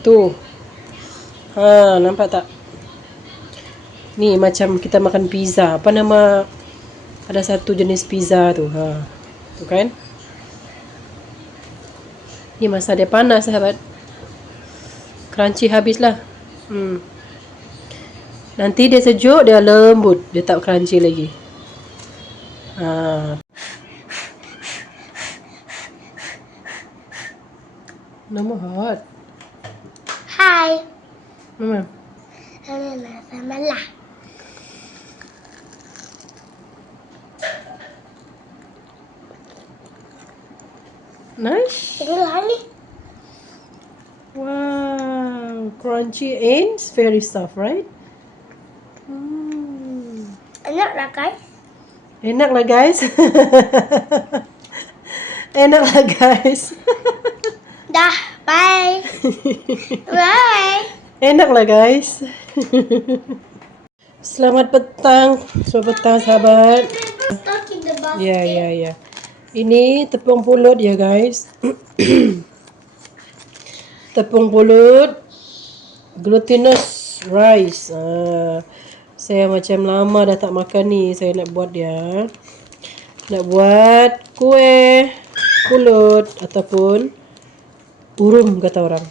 Tuh. Ha, nampak tak? Ni macam kita makan pizza. Apa nama? Ada satu jenis pizza tu. Ha. Tu kan? Ni masa dia panas, sahabat. Crunchy habislah. Nanti dia sejuk, dia lembut. Dia tak crunchy lagi. Ha. Nama hot. Hai. Mama. Sama lah. Nice. Tengok ni. Wow. Crunchy and very soft, right? Enak lah guys. Enak lah guys. Enak lah guys. Dah, bye. Bye. Enak lah guys. Selamat petang. Selamat petang sahabat. Stuck in the basket. Ya. Ini tepung pulut ya guys. Tepung pulut glutinous rice. Saya macam lama dah tak makan ni. Saya nak buat dia. Nak buat kuih pulut ataupun urum kata orang.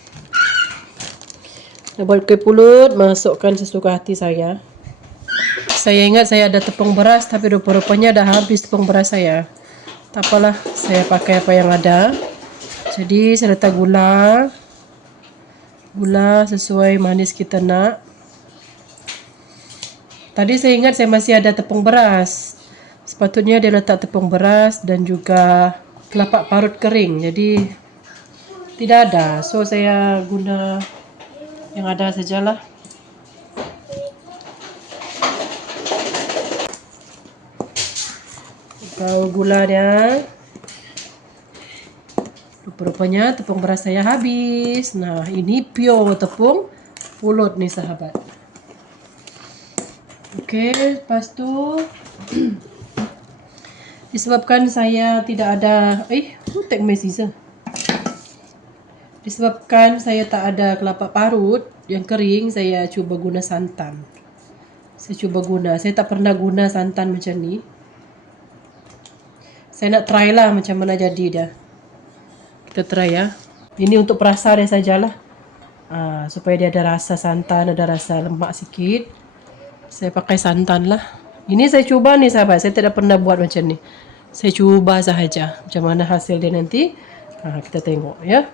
Nak buat kuih pulut, masukkan sesuka hati saya. Saya ingat saya ada tepung beras, tapi rupa-rupanya dah habis tepung beras saya. Tak apalah, saya pakai apa yang ada. Jadi saya letak gula. Gula sesuai manis kita nak. Tadi saya ingat saya masih ada tepung beras. Sepatutnya dia letak tepung beras dan juga kelapa parut kering. Jadi tidak ada. So saya guna yang ada sajalah. Tahu gula dia. Rupanya tepung beras saya habis. Nah, ini pure tepung pulut nih sahabat. Oke, lepas tu disebabkan saya tidak ada take my scissor. Disebabkan saya tak ada kelapa parut yang kering, saya cuba guna santan. Saya tak pernah guna santan macam ni. Saya nak try lah macam mana jadi dia. Kita try ya. Ini untuk perasa dia sajalah. Supaya dia ada rasa santan, ada rasa lemak sikit. Saya pakai santan lah. Ini saya cuba nih sahabat. Saya tidak pernah buat macam ni. Saya cuba sahaja. Macam mana hasil dia nanti. Kita tengok ya.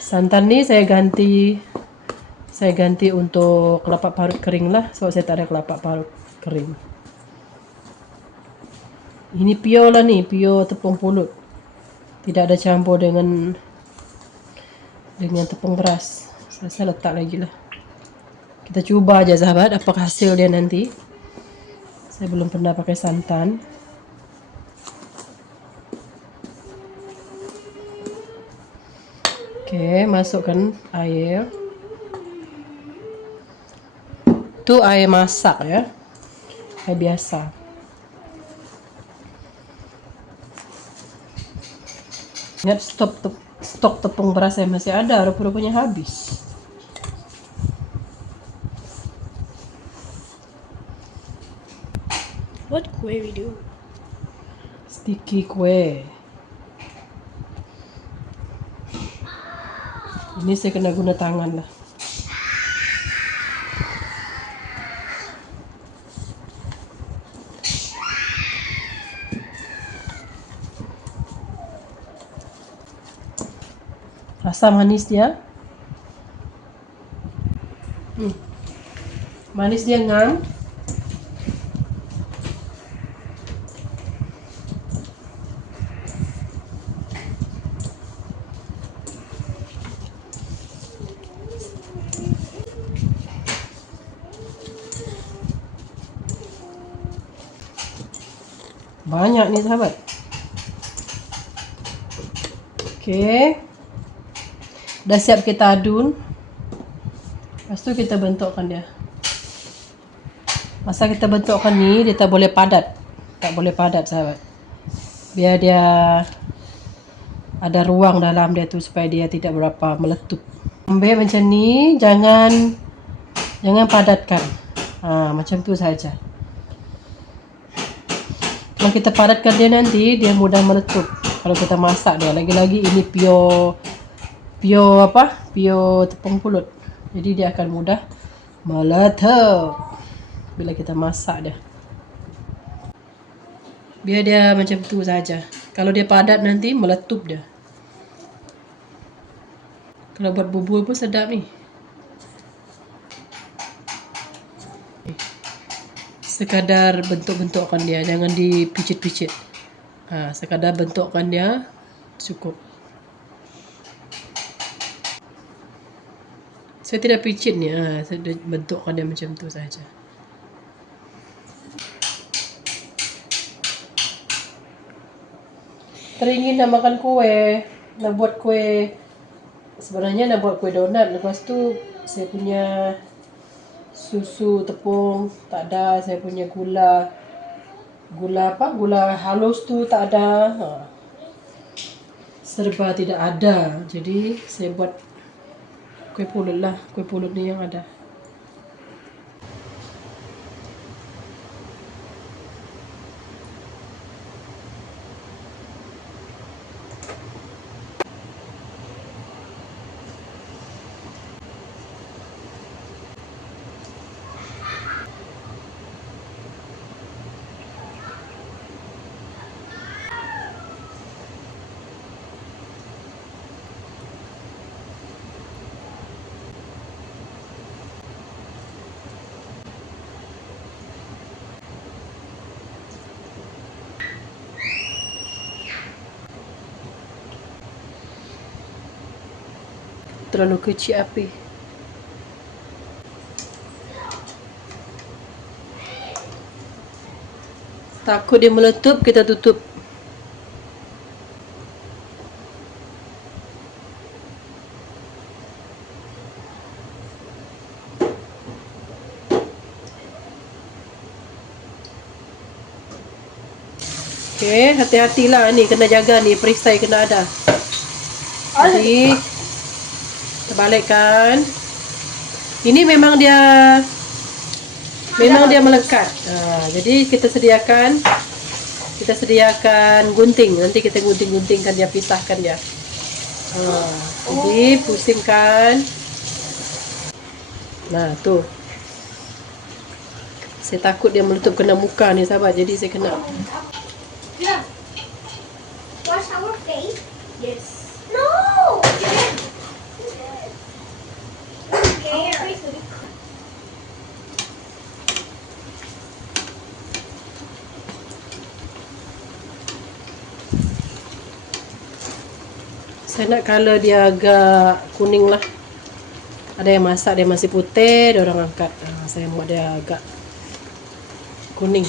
Santan ni saya ganti untuk kelapa parut kering lah. Sebab saya tak ada kelapa parut kering. Ini pure lah nih, pure tepung pulut. Tidak ada campur dengan tepung beras. Saya letak lagi lah. Kita cuba aja sahabat, apakah hasil dia nanti. Saya belum pernah pakai santan. Oke, masukkan air. Itu air masak ya. Air biasa. Ingat stok tepung beras saya masih ada, rupa-rupanya habis. What kue we do? Sticky kue. Ini saya kena guna tangan lah. Rasa manis dia. Manis dia ngam. Banyak nih sahabat. Oke. Udah siap kita adun. Lepas tu kita bentukkan dia. Masa kita bentukkan ni, dia tak boleh padat. Tak boleh padat sahabat. Biar dia ada ruang dalam dia tu supaya dia tidak berapa meletup. Ambil macam ni, jangan padatkan. Macam tu saja. Kalau kita padatkan dia nanti, dia mudah meletup. Kalau kita masak dia, lagi-lagi ini pure tepung pulut. Jadi dia akan mudah meletup bila kita masak dia. Biar dia macam tu saja. Kalau dia padat nanti meletup dia. Kalau buat bubur pun sedap ni. Sekadar bentuk-bentukkan dia, jangan dipicit-picit. Sekadar bentukkan dia cukup. Saya tidak picit ni, saya bentukkan dia macam tu saja. Teringin nak makan kue, nak buat kue. Sebenarnya nak buat kue donat. Lepas tu saya punya susu tepung tak ada, saya punya gula halus tu tak ada. Serba tidak ada. Jadi saya buat kue pulut lah. Kue pulut ni yang ada. Terlalu kecil api. Takut dia meletup, kita tutup. Okey, hati-hatilah ni, kena jaga ni, perisai kena ada. Jadi kita balikkan. Ini memang dia melekat. Jadi kita sediakan gunting. Nanti kita gunting-guntingkan dia, pisahkan dia. Jadi pusingkan. Nah, tu. Saya takut dia meletup kena muka ni sahabat. Jadi saya kena. Yeah. Wash our face? Yes. No! Okay. Saya nak color dia agak kuning lah. Ada yang masak dia masih putih, dia orang angkat. Saya buat dia agak kuning.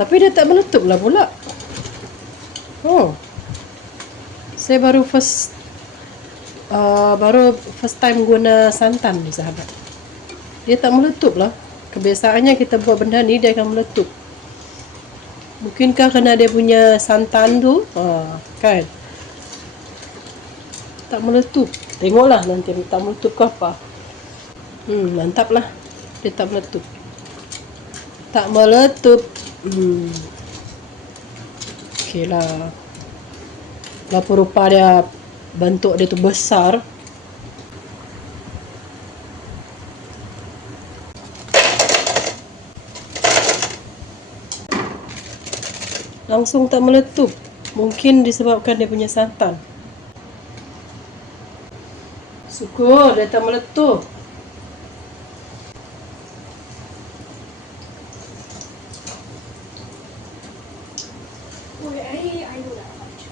Tapi dia tak meletup lah pula. Saya baru first time guna santan ni sahabat. Dia tak meletup lah. Kebiasaannya kita buat benda ni dia akan meletup. Mungkinkah kerana dia punya santan tu, kan? Tak meletup. Tengoklah nanti tak meletup ke apa. Mantap lah. Dia tak meletup. Tak meletup. Okey lah. Rupa dia bentuk dia tu besar. Langsung tak meletup. Mungkin disebabkan dia punya santan. Syukur dia tak meletup. I know that much.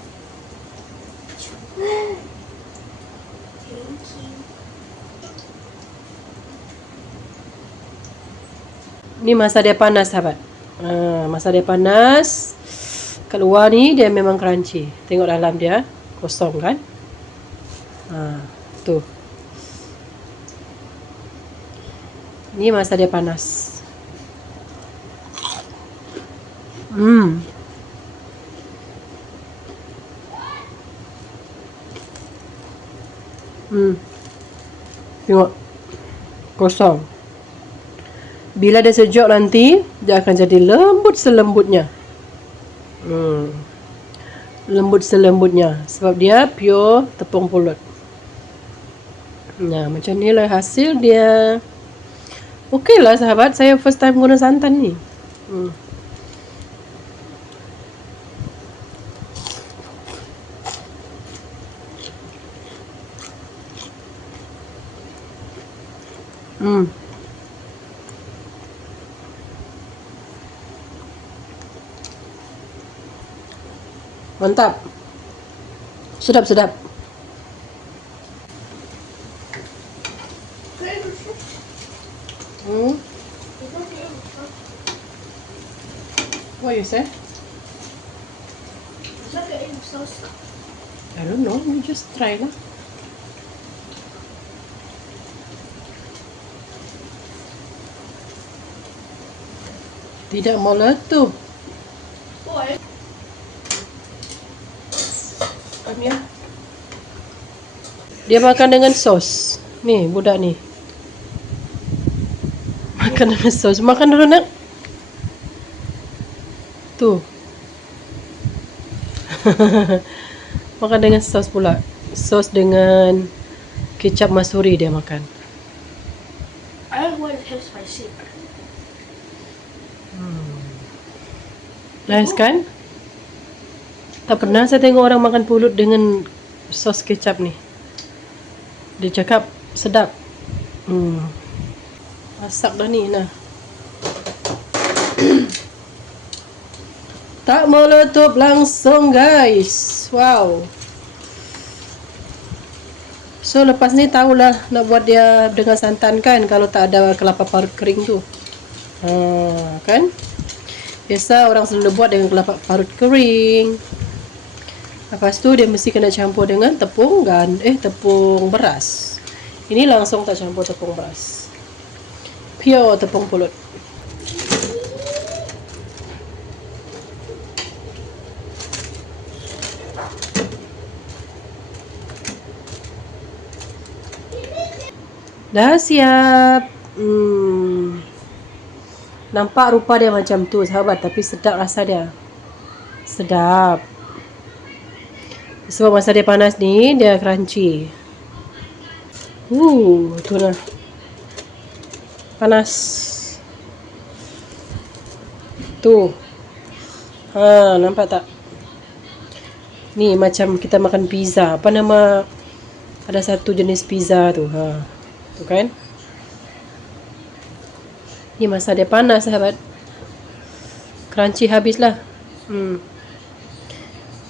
Thank you. Ni masa dia panas sahabat. Masa dia panas, keluar ni dia memang crunchy. Tengok dalam dia kosong kan? Tu. Ni masa dia panas. Tengok. Kosong. Bila dia sejuk nanti, dia akan jadi lembut selembutnya. Lembut selembutnya. Sebab dia pure tepung pulut. Nah, macam ni lah hasil dia. Okey lah sahabat, saya first time guna santan ni. Mantap. Sedap-sedap. What you say? I don't know, you just try lah. Tidak meletup. Ya. Dia makan dengan sos. Ni budak ni. Makan dengan sos. Makan dulu nak. Tu. Makan dengan sos pula. Sos dengan kecap masuri dia makan. I don't want to have spicy. Nice kan? Tak pernah saya tengok orang makan pulut dengan sos kecap ni. Dia cakap sedap. Masak dah ni nah. Tak meletup langsung guys. Wow. So lepas ni tahulah nak buat dia dengan santan kan, kalau tak ada kelapa parut kering tu. Kan? Biasa orang selalu buat dengan kelapa parut kering. Lepas tu dia mesti kena campur dengan tepung beras. Ini langsung tak campur tepung beras. Pure tepung pulut. Dah siap. Nampak rupa dia macam tu sahabat, tapi sedap rasa dia. Sedap. Sebab masa dia panas ni, dia crunchy. Tu lah. Panas. Tu. Nampak tak? Ni macam kita makan pizza. Apa nama? Ada satu jenis pizza tu. Tu kan? Ni masa dia panas sahabat. Crunchy habislah.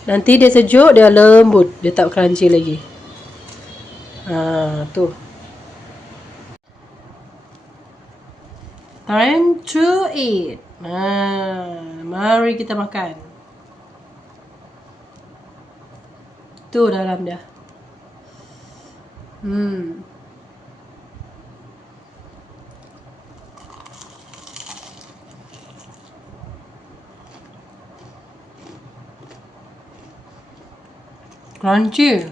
Nanti dia sejuk, dia lembut. Dia tak crunchy lagi. Tu. Time to eat. Mari kita makan. Tu dalam dia. Crunchy.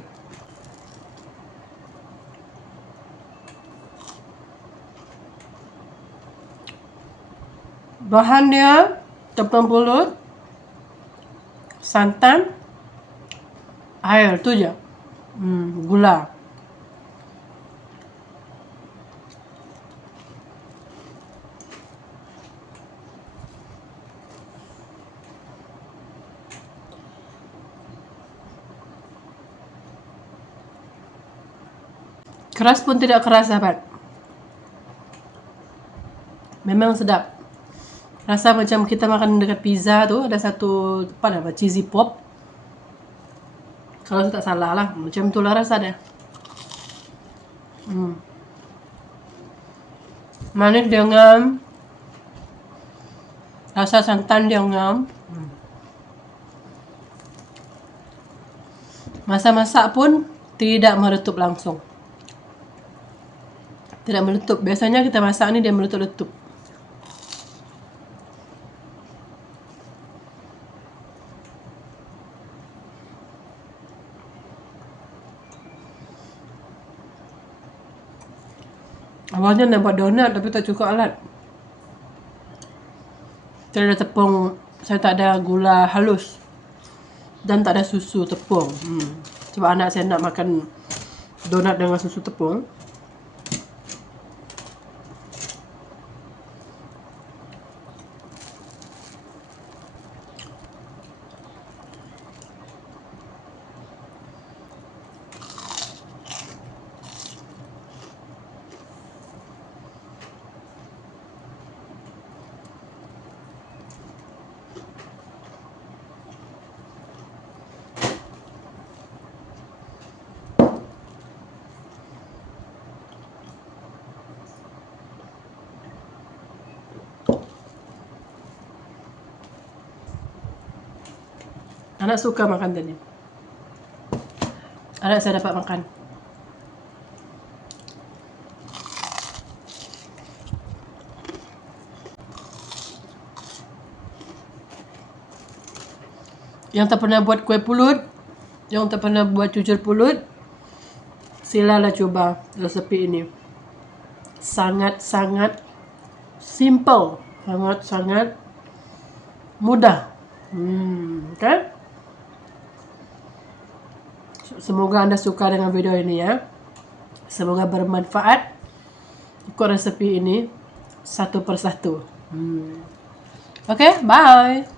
Bahan dia tepung pulut, santan, air tu je. Gula. Keras pun tidak keras sahabat. Memang sedap. Rasa macam kita makan dekat pizza tu, ada satu apa nama, cheesy pop. Kalau tak salah lah, macam tu lah rasa dia. Manis dia ngam. Rasa santan dia ngam. Masa masak pun tidak meletup langsung. Tidak meletup. Biasanya kita masak ni dia meletup-letup. Awalnya nak buat donat tapi tak cukup alat. Saya ada tepung, saya tak ada gula halus. Dan tak ada susu tepung. Sebab anak saya nak makan donat dengan susu tepung. Anak suka makan tadi. Anak saya dapat makan. Yang tak pernah buat kuih pulut, yang tak pernah buat cucur pulut, silalah cuba resepi ini. Sangat-sangat simple, sangat-sangat mudah. Okay? Semoga anda suka dengan video ini ya. Semoga bermanfaat. Ikut resepi ini satu persatu. Okay, bye.